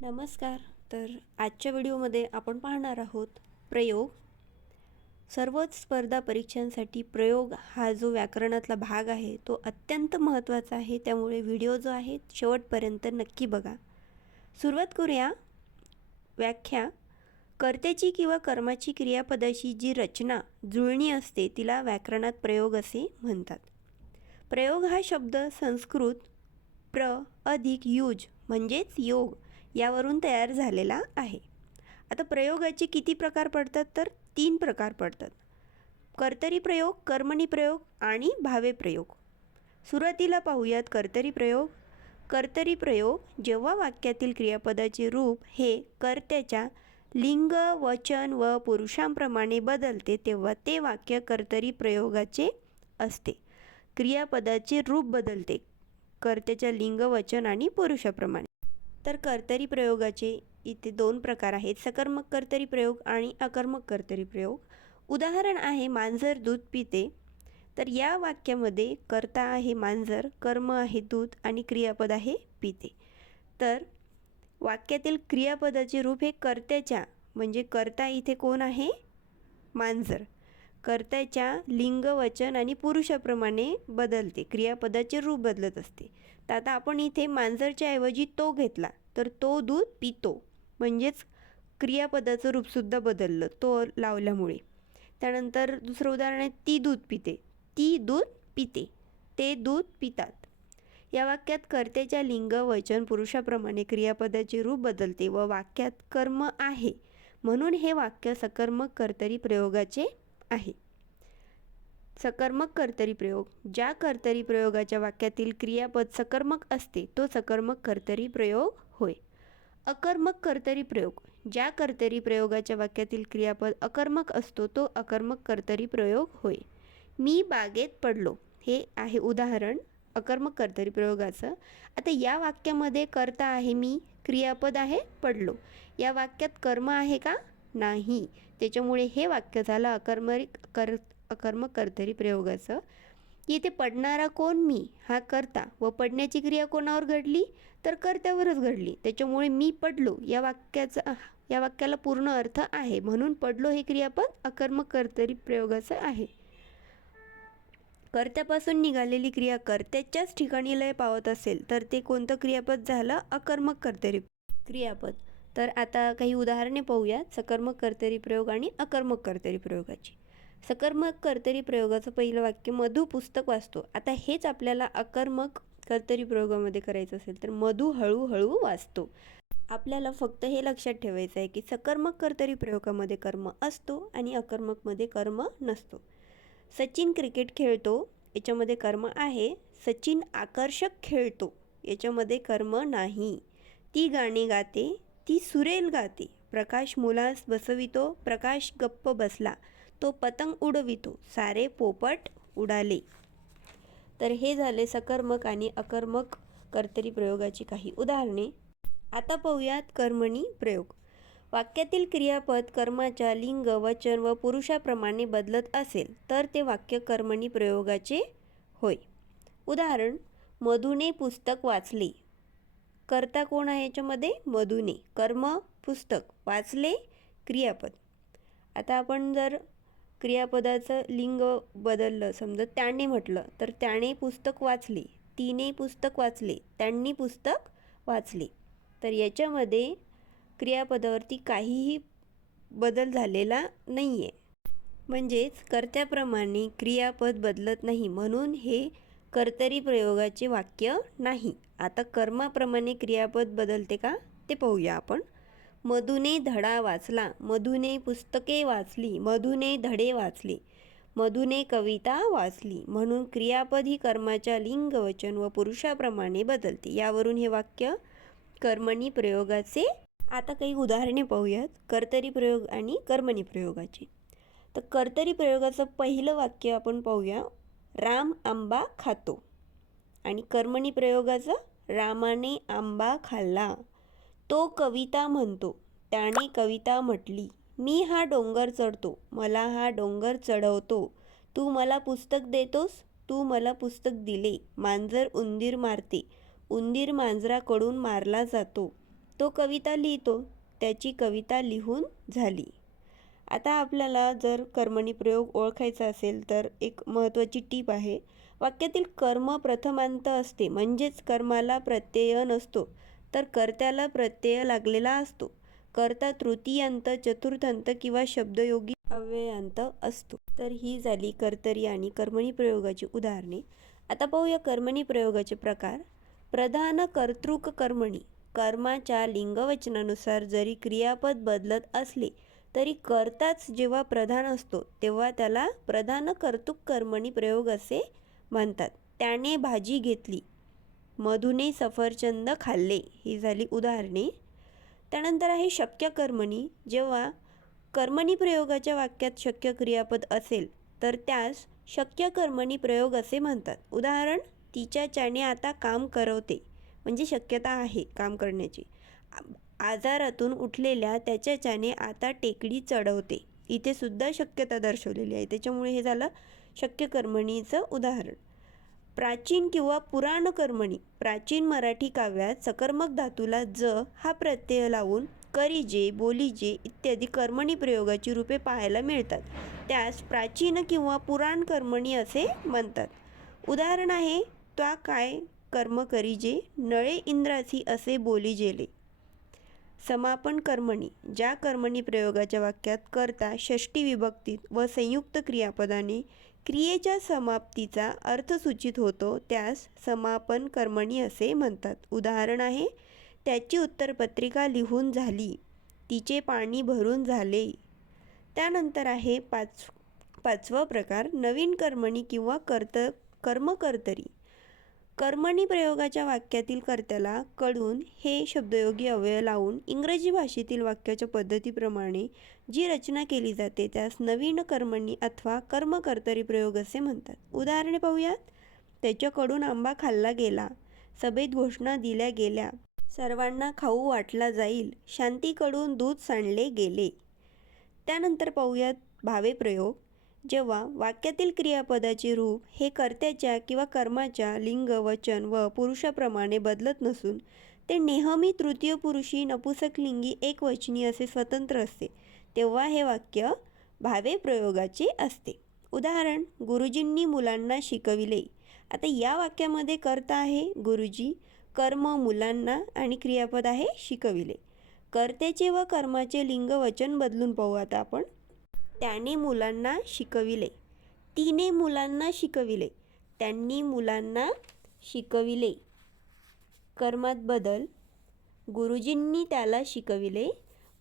नमस्कार. तर आजच्या व्हिडिओमध्ये आपण पाहणार आहोत प्रयोग. सर्वच स्पर्धा परीक्षांसाठी प्रयोग हा जो व्याकरणातला भाग आहे तो अत्यंत महत्त्वाचा आहे. त्यामुळे व्हिडिओ जो आहे शेवटपर्यंत नक्की बघा. सुरुवात करूया. व्याख्या. कर्त्याची किंवा कर्माची क्रियापदाशी जी रचना जुळणी असते तिला व्याकरणात प्रयोग असे म्हणतात. प्रयोग हा शब्द संस्कृत प्र अधिक युज म्हणजेच योग यावरून तयार झालेला आहे. आता प्रयोगाचे किती प्रकार पडतात तर तीन प्रकार पडतात. कर्तरी प्रयोग कर्मणी प्रयोग आणि भावे प्रयोग. सुरुवातीला पाहूयात कर्तरी प्रयोग. कर्तरी प्रयोग जेव्हा वाक्यातील क्रियापदाचे रूप हे कर्त्याच्या लिंग वचन व पुरुषांप्रमाणे बदलते तेव्हा ते वाक्य कर्तरी प्रयोगाचे असते. क्रियापदाचे रूप बदलते. कर्त्याच्या लिंग वचन आणि पुरुषाप्रमाणे. तर कर्तरी प्रयोगाचे इथे दोन प्रकार आहेत. सकर्मक कर्तरी प्रयोग आणि अकर्मक कर्तरी प्रयोग. उदाहरण आहे मांजर दूध पिते. तर या वाक्यामध्ये कर्ता आहे मांजर कर्म आहे दूध आणि क्रियापद आहे पिते. तर वाक्यातील क्रियापदाचे रूप हे कर्त्याच्या म्हणजे कर्ता इथे कोण आहे? मांजर. कर्त्याच्या लिंग वचन आणि पुरुषाप्रमाणे बदलते. क्रियापदाचे रूप बदलत असते. तर आता आपण इथे मांजरच्या ऐवजी तो घेतला तर तो दूध पितो. म्हणजेच क्रियापदाचं रूपसुद्धा बदललं तो लावल्यामुळे. त्यानंतर दुसरं उदाहरण आहे ती दूध पिते. ती दूध पिते. ते दूध पितात. या वाक्यात कर्त्याच्या लिंग वचन पुरुषाप्रमाणे क्रियापदाचे रूप बदलते व वाक्यात कर्म आहे. म्हणून हे वाक्य सकर्मक कर्तरी प्रयोगाचे आहे. सकर्मक कर्तरी प्रयोग. ज्या कर्तरी प्रयोगाच्या वाक्यातील क्रियापद सकर्मक असते तो सकर्मक कर्तरी प्रयोग होय. अकर्मक कर्तरी प्रयोग. ज्या कर्तरी प्रयोगाच्या वाक्यातील क्रियापद अकर्मक असतो तो अकर्मक कर्तरी प्रयोग होय. मी बागेत पडलो. हे आहे उदाहरण अकर्मक कर्तरी प्रयोगाचं. आता या वाक्यामध्ये कर्ता आहे मी क्रियापद आहे पडलो. या वाक्यात कर्म आहे का? नाही. त्याच्यामुळे हे वाक्य झालं अकर्मरी कर अकर्मक कर्तरी प्रयोगाचं. इथे पडणारा कोण मी? हा करता. व पडण्याची क्रिया कोणावर घडली? तर कर्त्यावरच घडली. त्याच्यामुळे मी पडलो. या वाक्याचा या वाक्याला पूर्ण अर्थ आहे. म्हणून पडलो हे क्रियापद अकर्मक कर्तरी प्रयोगाचं आहे. कर्त्यापासून निघालेली क्रिया कर्त्याच्याच ठिकाणी लय पावत असेल तर ते कोणतं क्रियापद झालं? अकर्मक कर्तरी क्रियापद. तर आता काही उदाहरणे पाहूयात. सकर्मक कर्तरी प्रयोग आणि अकर्मक कर्तरी प्रयोगाची. सकर्मक कर्तरी प्रयोगाचं पहिलं वाक्य मधू पुस्तक वाचतो. आता हेच आपल्याला अकर्मक कर्तरी प्रयोगामध्ये करायचं असेल तर मधू हळूहळू वाचतो. आपल्याला फक्त हे लक्षात ठेवायचं आहे की सकर्मक कर्तरी प्रयोगामध्ये कर्म असतो आणि अकर्मकमध्ये कर्म नसतो. सचिन क्रिकेट खेळतो याच्यामध्ये कर्म आहे. सचिन आकर्षक खेळतो याच्यामध्ये कर्म नाही. ती गाणी गाते ती सुरेल गाते. प्रकाश मुलास बसवितो प्रकाश गप्प बसला. तो पतंग उडवितो. सारे पोपट उडाले. तर हे झाले सकर्मक आणि अकर्मक कर्तरी प्रयोगाची काही उदाहरणे. आता पाहूयात कर्मणी प्रयोग. वाक्यातील क्रियापद कर्माच्या लिंग वचन व पुरुषाप्रमाणे बदलत असेल तर ते वाक्य कर्मणी प्रयोगाचे होय. उदाहरण मधुने पुस्तक वाचले. कर्ता कोण आहे याच्यामध्ये? मधुने. कर्म पुस्तक. वाचले क्रियापद. आता आपण जर क्रियापदाचं लिंग बदललं समजा त्याने म्हटलं तर त्याने पुस्तक वाचले तिने पुस्तक वाचले त्यांनी पुस्तक वाचले. तर याच्यामध्ये क्रियापदावरती काहीही बदल झालेला नाही आहे म्हणजेच कर्त्याप्रमाणे क्रियापद बदलत नाही. म्हणून हे कर्तरी प्रयोगाचे वाक्य नाही. आता कर्माप्रमाणे क्रियापद बदलते का? ते पाहूया आपण. मधुने धडा वाचला मधुने पुस्तके वाचली मधुने धडे वाचले मधुने कविता वाचली. म्हणून क्रियापद ही कर्माच्या लिंग वचन व पुरुषाप्रमाणे बदलते. यावरून हे वाक्य कर्मणी प्रयोगाचे. आता काही उदाहरणे पाहूयात. कर्तरी प्रयोग आणि कर्मणी प्रयोगाची. तर कर्तरी प्रयोगाचं पहिलं वाक्य आपण पाहूया. राम आंबा खातो. आणि कर्मणी प्रयोगाचं रामाने आंबा खाल्ला. तो कविता म्हणतो. त्याने कविता म्हटली मी हा डोंगर चढतो. मला हा डोंगर चढवतो. तू मला पुस्तक देतोस? तू मला पुस्तक दिले. मांजर उंदीर मारते. उंदीर मांजराकडून मारला जातो. तो कविता लिहितो. त्याची कविता लिहून झाली. आता आपल्याला जर कर्मणी प्रयोग ओळखायचा असेल तर एक महत्त्वाची टीप आहे. वाक्यातील कर्म प्रथमांत असते म्हणजेच कर्माला प्रत्यय नसतो तर कर्त्याला प्रत्यय लागलेला असतो. कर्ता तृतीयांत चतुर्थांत किंवा शब्दयोगी अव्ययांत असतो. तर ही झाली कर्तरी आणि कर्मणी प्रयोगाची उदाहरणे. आता पाहूया कर्मणी प्रयोगाचे प्रकार. प्रधान कर्तृक कर्मणी. कर्माच्या लिंगवचनानुसार जरी क्रियापद बदलत असले तरी कर्ताच जेव्हा प्रधान असतो तेव्हा त्याला प्रधान कर्तुक कर्मणी प्रयोग असे म्हणतात. त्याने भाजी घेतली मधुने सफरचंद खाल्ले ही झाली उदाहरणे. त्यानंतर आहे शक्य कर्मणी. जेव्हा कर्मणी प्रयोगाच्या वाक्यात शक्य क्रियापद असेल तर त्यास शक्य कर्मणी प्रयोग असे म्हणतात. उदाहरण तिच्या तिच्याच्याने आता काम करवते म्हणजे शक्यता आहे काम करण्याची. आजारातून उठलेल्या त्याच्याच्याने आता टेकडी चढवते. इथे सुद्धा शक्यता दर्शवलेली आहे. त्याच्यामुळे हे झालं शक्य कर्मणीचं उदाहरण. प्राचीन किंवा पुराण कर्मणी प्राचीन मराठी काव्यात सकर्मक धातूला ज हा प्रत्यय लावून करीजे बोलीजे इत्यादी कर्मणी प्रयोगाची रूपे पाहायला मिळतात. त्यास प्राचीन किंवा पुराण कर्मणी असे म्हणतात. उदाहरण आहे त्वा काय कर्म करीजे नळे इंद्रासी असे बोली जेले. समापन कर्मणी ज्या कर्मणी प्रयोगाच्या वाक्यात करता षष्टी विभक्तीत व संयुक्त क्रियापदाने क्रियेच्या समाप्तीचा अर्थ सूचित होतो त्यास समापन कर्मणी असे म्हणतात. उदाहरण आहे त्याची उत्तरपत्रिका लिहून झाली तिचे पाणी भरून झाले. त्यानंतर आहे पाच पाचवा प्रकार नवीन कर्मणी किंवा कर्त कर्मकर्तरी. कर्मणी प्रयोगाच्या वाक्यातील कर्त्याला कडून हे शब्दयोगी अवयव लावून इंग्रजी भाषेतील वाक्याच्या पद्धतीप्रमाणे जी रचना केली जाते त्यास नवीन कर्मणी अथवा कर्मकर्तरी प्रयोग असे म्हणतात. उदाहरणे पाहूयात. त्याच्याकडून आंबा खाल्ला गेला सभेत घोषणा दिल्या गेल्या सर्वांना खाऊ वाटला जाईल शांतीकडून दूध सांडले गेले. त्यानंतर पाहूयात भावे प्रयोग. जेव्हा वाक्यातील क्रियापदाचे रूप हे कर्त्याच्या किंवा कर्माच्या लिंग वचन व पुरुषाप्रमाणे बदलत नसून ते नेहमी तृतीय पुरुषी नपुसकलिंगी एकवचनी असे स्वतंत्र असते. तेव्हा हे वाक्य भावे प्रयोगाचे असते. उदाहरण गुरुजींनी मुलांना शिकविले. आता या वाक्यामध्ये कर्ता आहे गुरुजी कर्म मुलांना आणि क्रियापद आहे शिकविले. कर्त्याचे व कर्माचे लिंग वचन बदलून पाहू आता आपण. त्याने मुलांना शिकविले. तिने मुलांना शिकविले. त्यांनी मुलांना शिकविले. कर्मात बदल. गुरुजींनी त्याला शिकविले.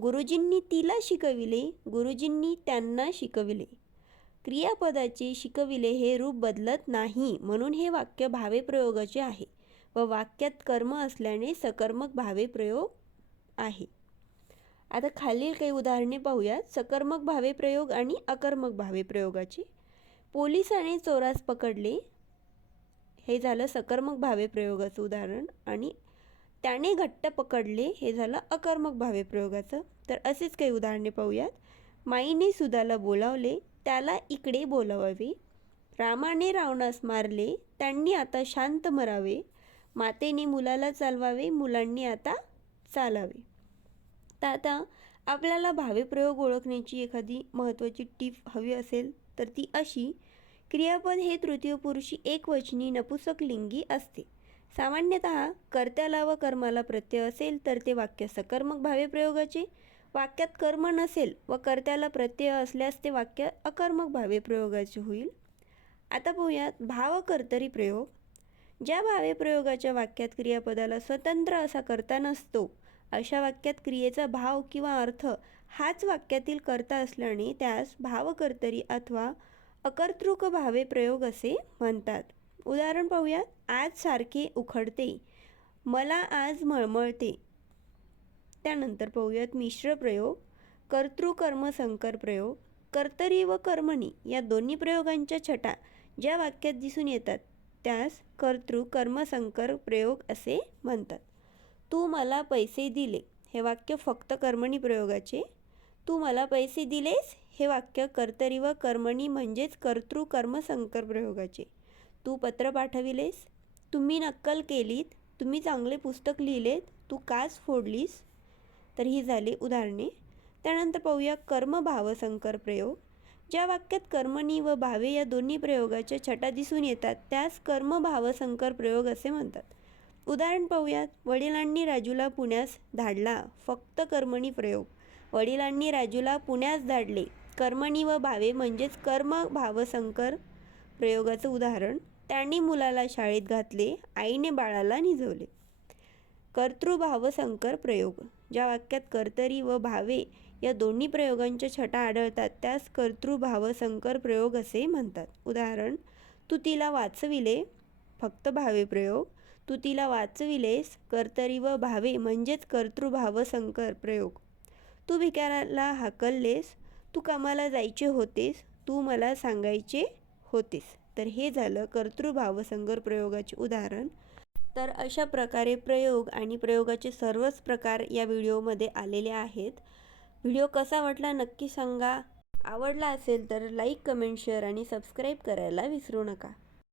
गुरुजींनी तिला शिकविले. गुरुजींनी त्यांना शिकविले. क्रियापदाचे शिकविले हे रूप बदलत नाही म्हणून हे वाक्य भावे प्रयोगाचे आहे व वाक्यात कर्म असल्याने सकर्मक भावे प्रयोग आहे. आता खालील काही उदाहरणे पाहूयात. सकर्मक भावे प्रयोग आणि अकर्मक भावे प्रयोगाची. पोलिसाने चोरास पकडले. हे झालं सकर्मक भावे प्रयोगाचं उदाहरण आणि त्याने घट्ट पकडले. हे झालं अकर्मक भावे प्रयोगाचं. तर असेच काही उदाहरणे पाहूयात. माईने सुदाला बोलावले. त्याला इकडे बोलावावे. रामाने रावणास मारले. त्यांनी आता शांत मरावे. मातेने मुलाला चालवावे. मुलांनी आता चालावे. तर आता आपल्याला भावे प्रयोग ओळखण्याची एखादी महत्त्वाची टीप हवी असेल तर ती अशी क्रियापद हे तृतीय पुरुषी एकवचनी नपुसक लिंगी असते. सामान्यतः कर्त्याला व कर्माला प्रत्यय असेल तर ते वाक्य सकर्मक भावे प्रयोगाचे. वाक्यात कर्म नसेल व कर्त्याला प्रत्यय असल्यास ते वाक्य अकर्मक भावे प्रयोगाचे होईल. आता पाहूयात भावकर्तरी प्रयोग. ज्या भावे प्रयोगाच्या वाक्यात क्रियापदाला स्वतंत्र असा कर्ता नसतो अशा वाक्यात क्रियेचा भाव किंवा अर्थ हाच वाक्यातील कर्ता असल्याने त्यास भावकर्तरी अथवा अकर्तृक भावे प्रयोग असे म्हणतात. उदाहरण पाहूयात. आज सारखे उखडते. मला आज मळमळते. त्यानंतर पाहूयात मिश्र प्रयोग कर्तृकर्मसंकर प्रयोग कर्तरी व कर्मणी या दोन्ही प्रयोगांच्या छटा ज्या वाक्यात दिसून येतात त्यास कर्तृ कर्मसंकर प्रयोग असे म्हणतात. तू मला पैसे दिले. हे वाक्य फक्त कर्मणी प्रयोगाचे. तू मला पैसे दिलेस. हे वाक्य कर्तरी व कर्मणी म्हणजेच कर्तृ कर्मसंकर प्रयोगाचे. तू पत्र पाठविलेस. तुम्ही नक्कल केलीत. तुम्ही चांगले पुस्तक लिहिलेत. तू काच फोडलीस? तर ही झाली उदाहरणे. त्यानंतर पाहूया कर्मभावसंकर प्रयोग. ज्या वाक्यात कर्मणी व भावे या दोन्ही प्रयोगाच्या छटा दिसून येतात त्यास कर्मभावसंकर प्रयोग असे म्हणतात. उदाहरण पाहूयात. वडिलांनी राजूला पुण्यास धाडला. फक्त कर्मणी प्रयोग. वडिलांनी राजूला पुण्यास धाडले. कर्मणी व भावे म्हणजेच कर्म भावसंकर प्रयोगाचं उदाहरण. त्यांनी मुलाला शाळेत घातले. आईने बाळाला निजवले. कर्तृभावसंकर प्रयोग. ज्या वाक्यात कर्तरी व भावे या दोन्ही प्रयोगांच्या छटा आढळतात त्यास कर्तृभावसंकर प्रयोग असे म्हणतात. उदाहरण तू तिला वाचविले फक्त भावे प्रयोग. तू तिला वाचविलेस कर्तरी व भावे म्हणजेच कर्तृभाव संकर प्रयोग. तू भिकाऱ्याला हाकललेस तू कामाला जायचे होतेस तू मला सांगायचे होतेस. तर हे झालं कर्तृभाव संकर प्रयोगाचे उदाहरण. तर अशा प्रकारे प्रयोग आणि प्रयोगाचे सर्वच प्रकार या व्हिडिओमध्ये आलेले आहेत. व्हिडिओ कसा वाटला नक्की सांगा. आवडला असेल तर लाईक कमेंट शेअर आणि सबस्क्राईब करायला विसरू नका.